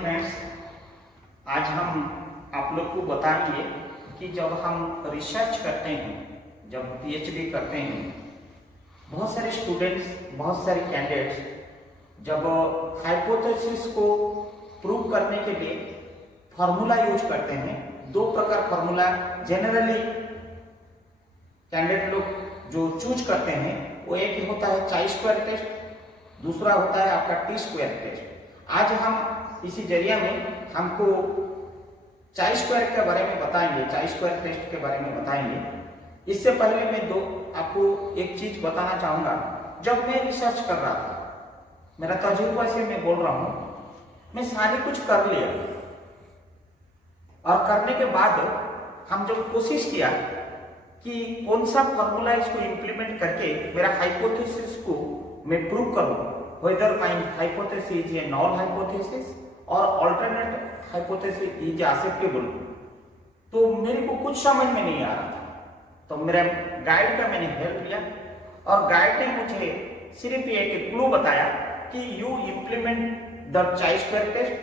Friends, आज हम आप लोग को बताएंगे कि जब हम रिसर्च करते हैं, जब पीएचडी करते हैं, बहुत सारे स्टूडेंट्स, बहुत सारे कैंडिडेट्स जब हाइपोथेसिस को प्रूव करने के लिए फार्मूला यूज करते हैं। दो प्रकार फार्मूला जनरली कैंडिडेट लोग जो चूज करते हैं, वो एक होता है चाई स्क्वायर टेस्ट, दूसरा होता है आपका टी स्क्वायर टेस्ट। आज हम इसी जरिए में हमको चाई स्क्वायर के बारे में बताएंगे, चाई स्क्वायर टेस्ट के बारे में बताएंगे। इससे पहले मैं आपको एक चीज बताना चाहूंगा। जब मैं रिसर्च कर रहा था, मेरा तजुर्बा से मैं बोल रहा हूं, मैं सारे कुछ कर लिया और करने के बाद हम जब कोशिश किया कि कौन सा फॉर्मूला इसको इंप्लीमेंट करके मेरा हाइपोथेसिस को मैं प्रूव करूं, whether my hypothesis is a null hypothesis or alternate hypothesis is acceptable, तो मेरे को कुछ समझ में नहीं आ रहा था। तो मेरे गाइड का मैंने हेल्प लिया और गाइड ने मुझे सिर्फ एक क्लू बताया कि you implement the chi square test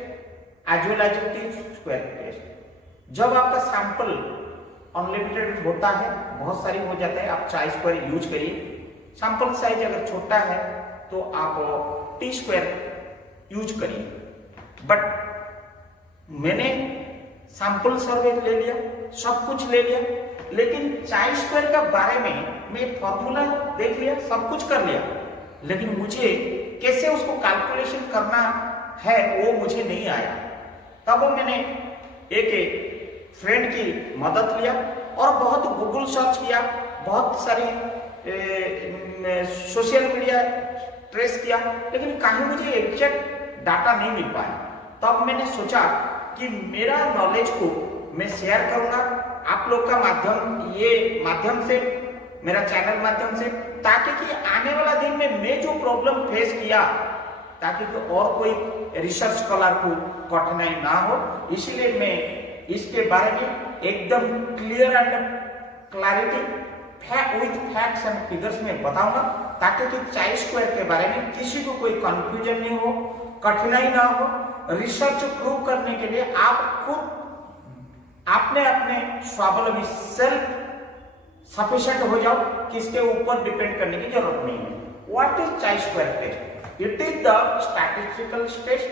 as well as T square test. जब आपका सैंपल अनलिमिटेड होता है, बहुत सारी हो जाता है, आप चाई स्क्वायर यूज करिए। सैंपल साइज अगर छोटा है तो आप टी स्क्वायर यूज करिए। बट मैंने सैंपल सर्वे ले लिया, सब कुछ ले लिया, लेकिन चाई स्क्वायर के बारे में मैं फॉर्मूला देख लिया, सब कुछ कर लिया, लेकिन मुझे कैसे उसको कैलकुलेशन करना है वो मुझे नहीं आया। तब मैंने एक फ्रेंड की मदद लिया और बहुत गूगल सर्च किया, बहुत सारी सोशल मीडिया ट्रेस किया, लेकिन कहीं मुझे एग्जैक्ट डाटा नहीं मिल पाया। तब मैंने सोचा कि मेरा नॉलेज को मैं शेयर करूंगा आप लोग का माध्यम से, मेरा चैनल माध्यम से, ताकि कि आने वाला दिन में मैं जो प्रॉब्लम फेस किया, ताकि तो और कोई रिसर्च स्कॉलर को कठिनाई ना हो। इसलिए मैं इसके बारे में एकदम clear and clarity with facts and figures में बताऊंगा, ताकि कि चाई स्क्वायर के बारे में किसी को कोई कंफ्यूजन नहीं हो, कठिनाई ना हो। रिसर्च प्रूव करने के लिए आप खुद अपने स्वावलंबी सेल्फ सफिशिएंट हो जाओ, किसके ऊपर डिपेंड करने की जरूरत नहीं है। What is chi square test? It is the statistical test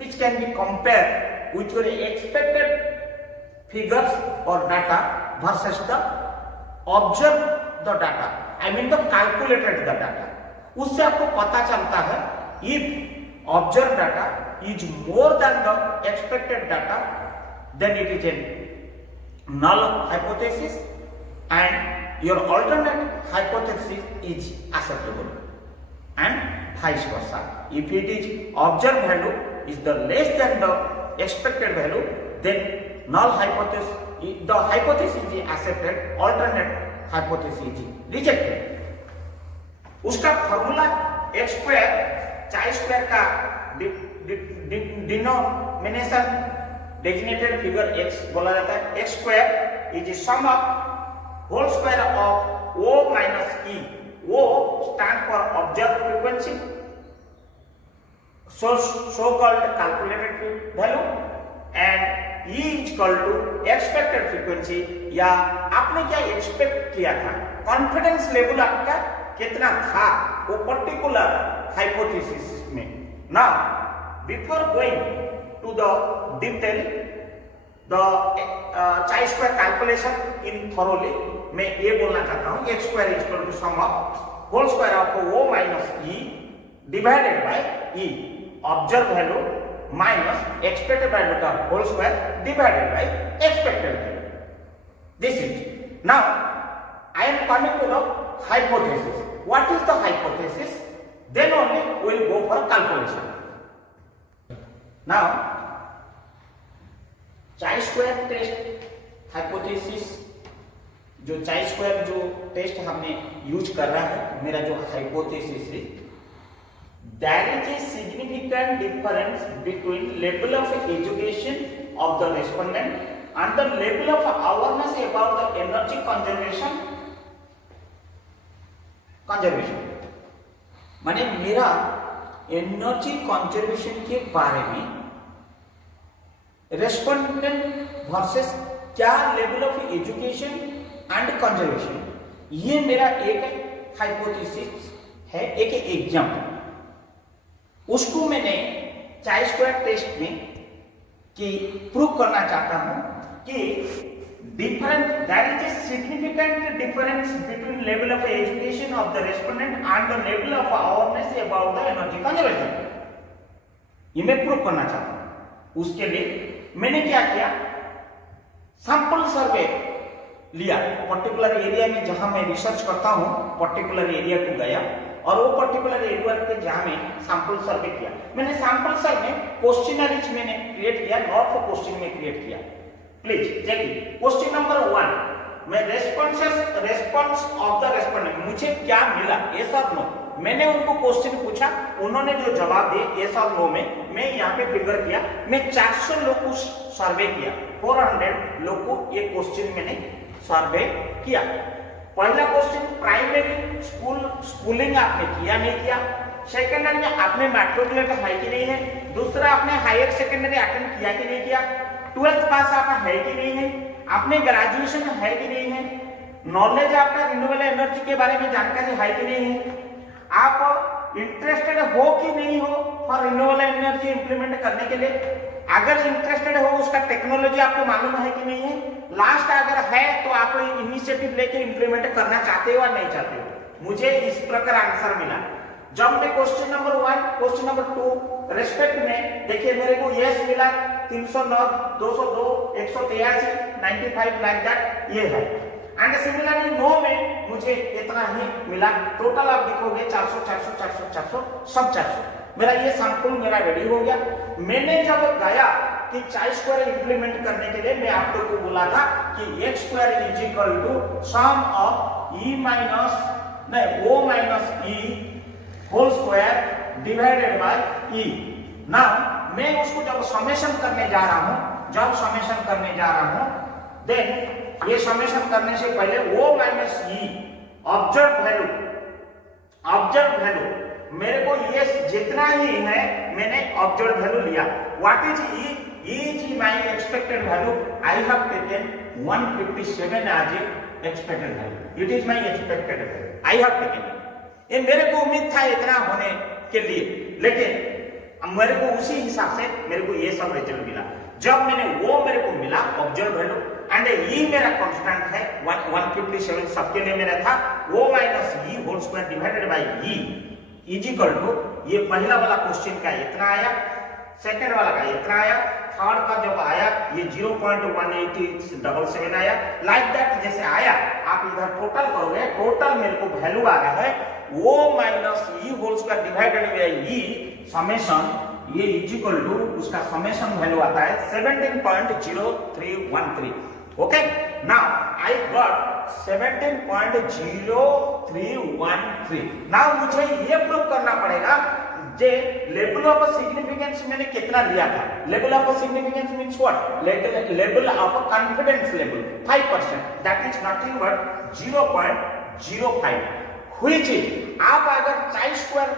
which can be compared with your expected figures or data versus the observed the data, I mean the calculated the data। उससे आपको पता चलता है if observed data is more than the expected data, then it is a null hypothesis and your alternate hypothesis is acceptable, and vice versa। If it is observed value is the less than the expected value, then null hypothesis, the hypothesis is accepted, alternate hypothesis is rejected। उसका formula x square, chi square का denomination designated figure x बोला जाता है। X square is sum of whole square of O minus E. O stand for observe frequency, so called calculated value, and E is equal to expected frequency, या आपने क्या expect किया था, confidence level आपका कितना था वो पर्टिकुलर हाइपोथेसिस में। Now before going to the detail the chi square calculation in thoroughly, मैं ये बोलना चाहता हूँ x square is equal to sum of whole square of O minus e divided by e, observe value minus expected value का whole square divided by expected value. This is now I am coming to the hypothesis. What is the hypothesis? Then only we will go for calculation. Now चाई square test hypothesis, जो चाई square जो test हमने use कर रहा है, मेरा जो हाइपोथेसिस है, there is a significant difference between level of education of the respondent and the level of awareness about the energy conservation। माने मेरा एनर्जी कंजर्वेशन के बारे में रेस्पोंडेंट वर्सेस क्या level of education and conservation, ये मेरा एक हाइपोथेसिस है, एक एग्जाम्पल। उसको मैंने चाई स्क्वायर टेस्ट में कि प्रूव करना चाहता हूं कि different, there is a significant difference between level of education of the respondent and the level of awareness about the energy conservation। ये मैं प्रूव करना चाहता हूं। उसके लिए मैंने क्या किया, सैंपल सर्वे लिया पर्टिकुलर एरिया में जहां मैं रिसर्च करता हूं, पर्टिकुलर एरिया को गया और वो पर्टिकुलर एरिया के जहां में सैंपल सर्वे किया। मैंने सैंपल सर्वे क्वेश्चनरीज मैंने क्रिएट किया, नॉट क्वेश्चन में क्रिएट किया। प्लीज देखिए क्वेश्चन नंबर 1 में रेस्पॉन्स ऑफ द रेस्पोंडेंट, मुझे क्या मिला, यस और नो। मैंने उनको क्वेश्चन पूछा, उन्होंने जो जवाब दिए यस और नो में मैं यहाँ पे फिगर किया। मैं 400 लोग को सर्वे किया, 400 लोग को ये क्वेश्चन मैंने सर्वे किया। पहला क्वेश्चन प्राइमरी स्कूलिंग आपने किया नहीं किया, सेकेंडरी में आपने मैट्रिकुलेट है कि नहीं है, दूसरा आपने हायर सेकेंडरी अटेंड किया कि नहीं किया, 12th पास आपका है कि नहीं है, आपने ग्रेजुएशन है कि नहीं है, नॉलेज आपका रिन्यूएबल एनर्जी के बारे में जानकारी है कि नहीं है, आप इंटरेस्टेड हो कि नहीं हो फॉर रिन्यूएबल एनर्जी इंप्लीमेंट करने के लिए, अगर इंटरेस्टेड हो उसका टेक्नोलॉजी आपको मालूम है कि नहीं है, लास्ट अगर है तो आप इनिशिएटिव लेके इंप्लीमेंट करना चाहते हो या नहीं चाहते हो। मुझे इस प्रकार आंसर मिला। जब मैं question number 1 question number 2 respect में देखिए मेरे को यस मिला 309 202 183 95 लाइक दैट ये है, एंड सिमिलरली नो में मुझे इतना ही मिला। टोटल आप देखोगे 400 400 400 400 सब 400। मेरा ये सैंपल मेरा रेडी हो गया। मैंने जब गया कि चाई स्क्वायर इंप्लीमेंट करने के लिए मैं आप लोग को बोला था कि x square is equal to sum of e minus नहीं o minus E whole square divided by e. Now मैं उसको जब समेशन करने जा रहा हूं, देन ये समेशन करने से पहले O minus E observe value मेरे को ये जितना ही है मैंने ऑब्जर्व वैल्यू लिया। What is E? E is my expected value. I have taken 157 as expected value. It is my expected value, I have taken. ये मेरे को उम्मीद था इतना होने के लिए, लेकिन मेरे को उसी हिसाब से मेरे को ये सब रिजल्ट मिला। जब मैंने वो मेरे को मिला ऑब्जर्व वैल्यू एंड ई मेरा कांस्टेंट है 157 सबके लिए मेरा था, O minus E whole square divided by E is equal to ये पहला वाला क्वेश्चन का इतना आया, सेकंड वाला का इतना आया, थर्ड का जब आया ये 0.187 आया। लाइक दैट जैसे आया आप इधर टोटल करोगे, टोटल मेरे को वैल्यू आ रहा है O minus E whole square divided by E summation ये इज इक्वल टू उसका समेशन वैल्यू आता है 17.0313। Okay, now I got 17.0313। Now मुझे ये प्रूव करना पड़ेगा जे लेवल ऑफ सिग्निफिकेंस मैंने कितना लिया था। Level of significance means what? Level of confidence level 5%, that is nothing but 0.05। Which is आप अगर चाई स्क्वायर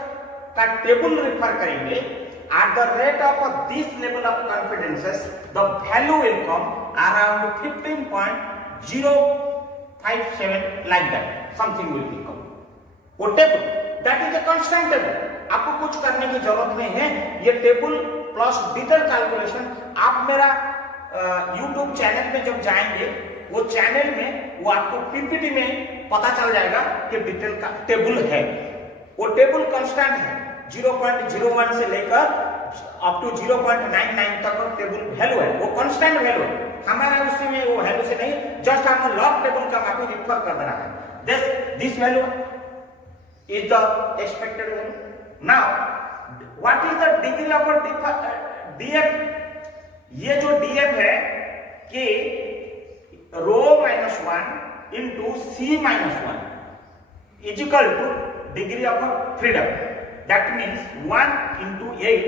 का टेबल रेफर करेंगे at the rate of this level of confidences the value will come around 15.057 like that something will become वो table that is a constant table। आपको कुछ करने की जरूरत नहीं है, ये टेबल प्लस डिटेल कैलकुलेशन आप मेरा YouTube चैनल में जब जाएंगे वो चैनल में वो आपको पीपीटी में पता चल जाएगा कि डिटेल का टेबल है। वो टेबल कांस्टेंट है 0.01 से लेकर अप टू 0.99 तक टेबल वैल्यू है, वो कांस्टेंट वैल्यू है। हमारा उसमें वो वैल्यू से नहीं, जस्ट हम लॉग टेबल का आपको रिफर कर रहा है। This value is the expected value. Now what is the degree of DF? ये जो डीएफ है कि row -1 into C -1 is equal to degree of freedom. That means 1 into 8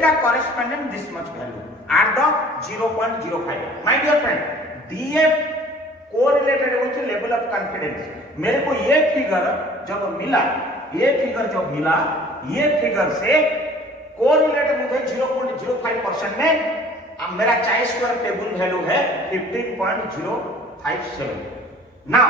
का correspondent this much value at the 0.05। My dear friend, DF correlated with level of confidence। मेरे को ये figure जब मिला, ये फिगर से कोरिलेट मुझे 0.05% में मेरा चाई स्क्वायर टेबल वैल्यू है 15.057। नाउ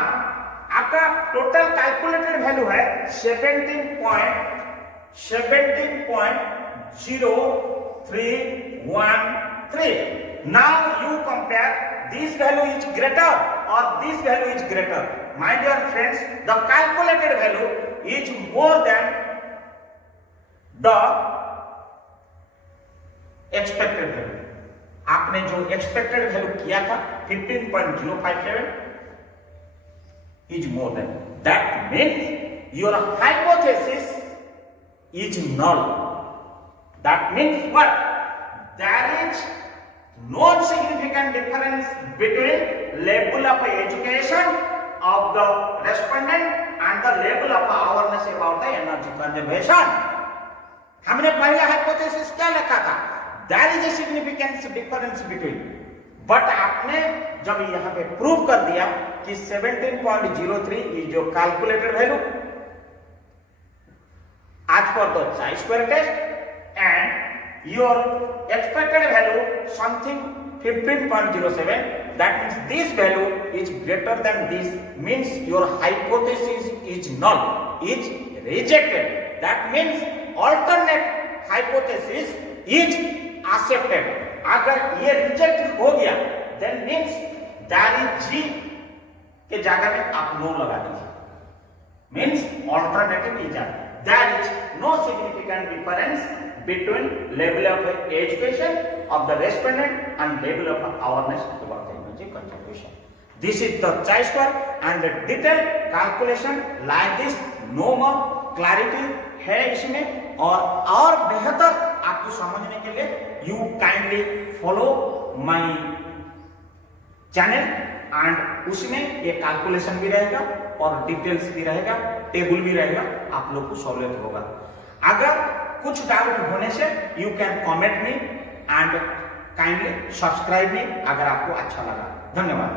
आपका टोटल कैलकुलेटेड वैल्यू है 17.0313। Now you compare this value is greater or this value is greater. My dear friends, the calculated value is more than the expected value. आपने जो expected value किया था 15.057 is more than. That means your hypothesis is null. That means what? There is no significant difference between level of education of the respondent and the level of awareness about the energy conservation. हमने पहले hypothesis क्या लिखा था? There is a significant difference between. But आपने जब यहाँ पे prove कर दिया कि 17.03 is your calculated value as per the chi-square test and your expected value something 15.07, that means this value is greater than this, means your hypothesis is null, is rejected. That means alternate hypothesis is accepted. अगर ये reject हो गया then means there is G के जगह में आप no लगा दीजिए, means alternative is there is no significant difference between level of education of the respondent and level of awareness about the energy conservation. This is the chi-square and the detailed calculation like this. No more clarity है इसमें और बेहतर आपको समझने के लिए you kindly follow my channel and उसमें ये कैलकुलेशन भी रहेगा और डिटेल्स भी रहेगा, टेबल भी रहेगा, आप लोग को सहूलियत होगा। अगर कुछ डाउट होने से you can comment me and kindly subscribe मी अगर आपको अच्छा लगा। धन्यवाद।